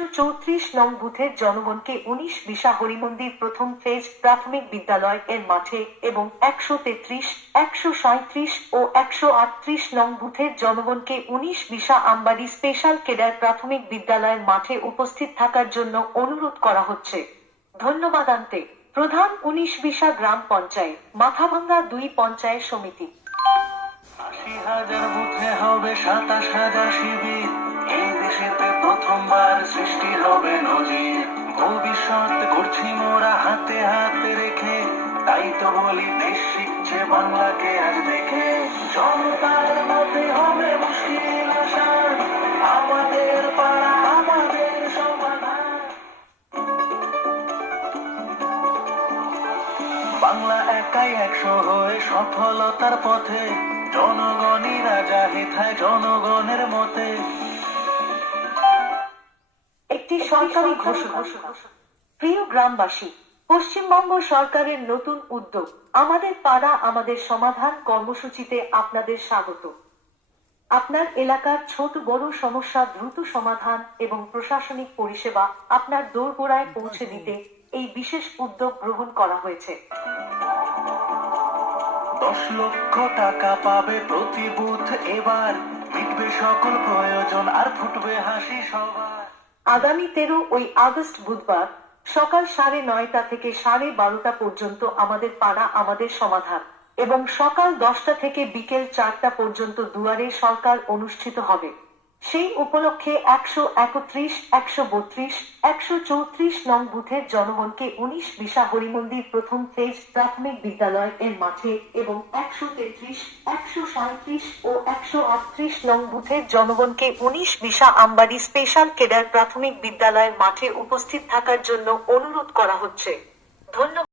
34 নং বুথের জনগণকে 19 বিশা হরিমন্দির প্রথম ফেজ প্রাথমিক বিদ্যালয় এর মাঠে এবং 133, 137 ও 138 নং বুথের জনগণকে 19 বিশা আমবাড়ি স্পেশাল কেডার প্রাথমিক বিদ্যালয়ের মাঠে উপস্থিত থাকার জন্য অনুরোধ করা হচ্ছে। ধন্যবাদ। প্রধান 19 বিশা গ্রাম পঞ্চায়েত, মাথাভাঙ্গা 2 পঞ্চায়েত সমিতি। 80,000 বুথে হবে 27,000 শিবির। এই দেশেতে প্রথমবার সৃষ্টি হবে নজির। ভবিষ্যৎ গড়ছি মোরা হাতে হাতে রেখে, তাই তো বলি দেশ শিখছে বাংলাকে আজ দেখে। জনতার মধ্যে হবে মুশকিল আসার, আমাদের পাড়া আমাদের সমাধান। বাংলা একাই 100 হয়ে সফলতার পথে, জনগণই রাজা হেথায় জনগণের মতে। একটি সরকারি ঘোষণা। প্রিয় গ্রামবাসী, পশ্চিমবঙ্গ সরকারের নতুন উদ্যোগ আমাদের পাড়া আমাদের সমাধান কর্মসূচিতে আপনাদের স্বাগত। আপনার এলাকার ছোট বড় সমস্যা দ্রুত সমাধান এবং প্রশাসনিক পরিষেবা আপনার দোরগোড়ায় পৌঁছে দিতে এই বিশেষ উদ্যোগ গ্রহণ করা হয়েছে। 10 লক্ষ টাকা পাবে প্রতি বুথ এবার, মিটবে সকল প্রয়োজন আর ফুটবে হাসি সবার। আগামী 13 আগস্ট বুধবার সকাল 9:30 থেকে 12:30 পর্যন্ত আমাদের পাড়া আমাদের সমাধান এবং সকাল 10টা থেকে বিকেল 4টা পর্যন্ত দুয়ারে সরকার অনুষ্ঠিত হবে। সেই উপলক্ষে 131, 132, 134 নং বুথের জনগণকে 19 বিশা হরিমন্দির প্রথম ফেজ প্রাথমিক বিদ্যালয় এর মাঠে এবং 133, 137 ও 138 নং বুথের জনগণকে 19 বিশা আমবাড়ি স্পেশাল কেডার প্রাথমিক বিদ্যালয়ের মাঠে উপস্থিত থাকার জন্য অনুরোধ করা হচ্ছে। ধন্যবাদ।